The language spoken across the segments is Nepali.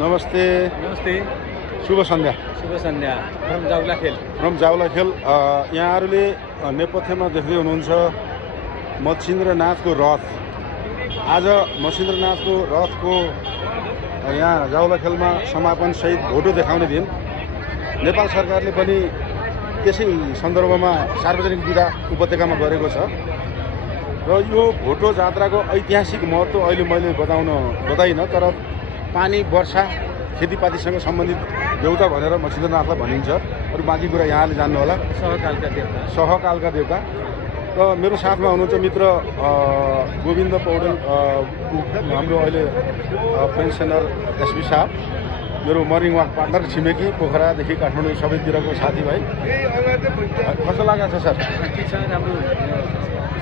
नमस्ते। नमस्ते। शुभ सन्ध्या। शुभ सन्ध्या। फ्रम जाउला खेल। यहाँहरूले नेपथ्यमा देख्दै हुनुहुन्छ मच्छिन्द्रनाथको रथ। आज मच्छिन्द्रनाथको रथको यहाँ जाउला खेलमा समापन सहित भोटो देखाउने दिन नेपाल सरकारले पनि त्यसै सन्दर्भमा सार्वजनिक विदा उपत्यकामा गरेको छ र यो भोटो जात्राको ऐतिहासिक महत्त्व अहिले मैले बताइनँ, तर पानी वर्षा खेतीपातीसँग सम्बन्धित देउता भनेर मच्छिन्द्रनाथलाई भनिन्छ। अरू बाँकी कुरा यहाँले जान्नुहोला। सहकालका देवता। र मेरो साथमा हुनुहुन्छ मित्र गोविन्द पौडेल, हाम्रो अहिले पेन्सनर एसपी साहब, मेरो मर्निङ वाक पार्टनर, छिमेकी, पोखरादेखि काठमाडौँ सबैतिरको साथीभाइ। कस्तो लागेको छ सर? ठिक छ, राम्रो।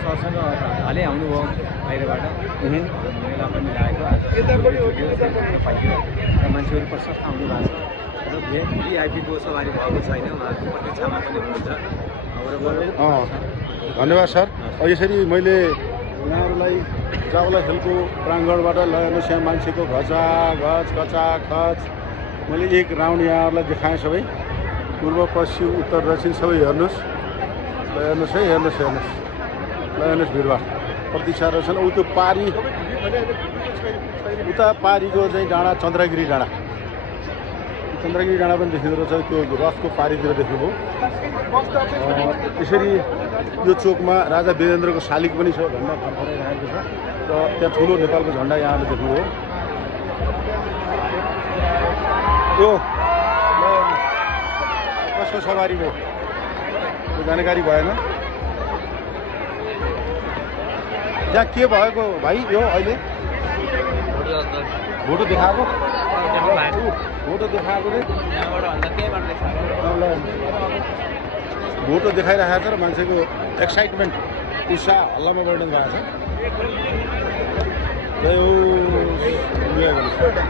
सरसँग हालै आउनुभयो बाहिरबाट, मेला पनि लागेको र मान्छेहरू प्रशस्त आउनु भएको छ र भिआइपीको सवारी भएको छैन, उहाँहरूको प्रतीक्षामा पनि हुनुहुन्छ। धन्यवाद सर। यसरी मैले यहाँहरूलाई जाउला खेलको प्राङ्गणबाट लयनुस्या मान्छेको घचाघच कचाखच मैले एक राउन्ड यहाँहरूलाई देखाएँ। सबै पूर्व पश्चिम उत्तर दक्षिण सबै हेर्नुहोस्, हेर्नुहोस् है, हेर्नुहोस् भिडभाड प्रतीक्षा रहेछन्। त्यो पारी उता पारीको चाहिँ डाँडा चन्द्रगिरी डाँडा पनि देखिँदो रहेछ, त्यो रथको पारीतिर देख्नुभयो। यसरी यो चोकमा राजा वीरेन्द्रको शालिग पनि छ, झन्डा फर्फराइरहेको छ र त्यहाँ ठुलो नेपालको झन्डा यहाँले देख्नुभयो। यो कसको सवारी हो त्यो जानकारी भएन। त्यहाँ के भएको भाइ यो अहिले भोटो देखाएको भोटो देखाइरहेको छ र मान्छेको एक्साइटमेन्ट, उत्साह हल्लामा वर्णन भएको छ।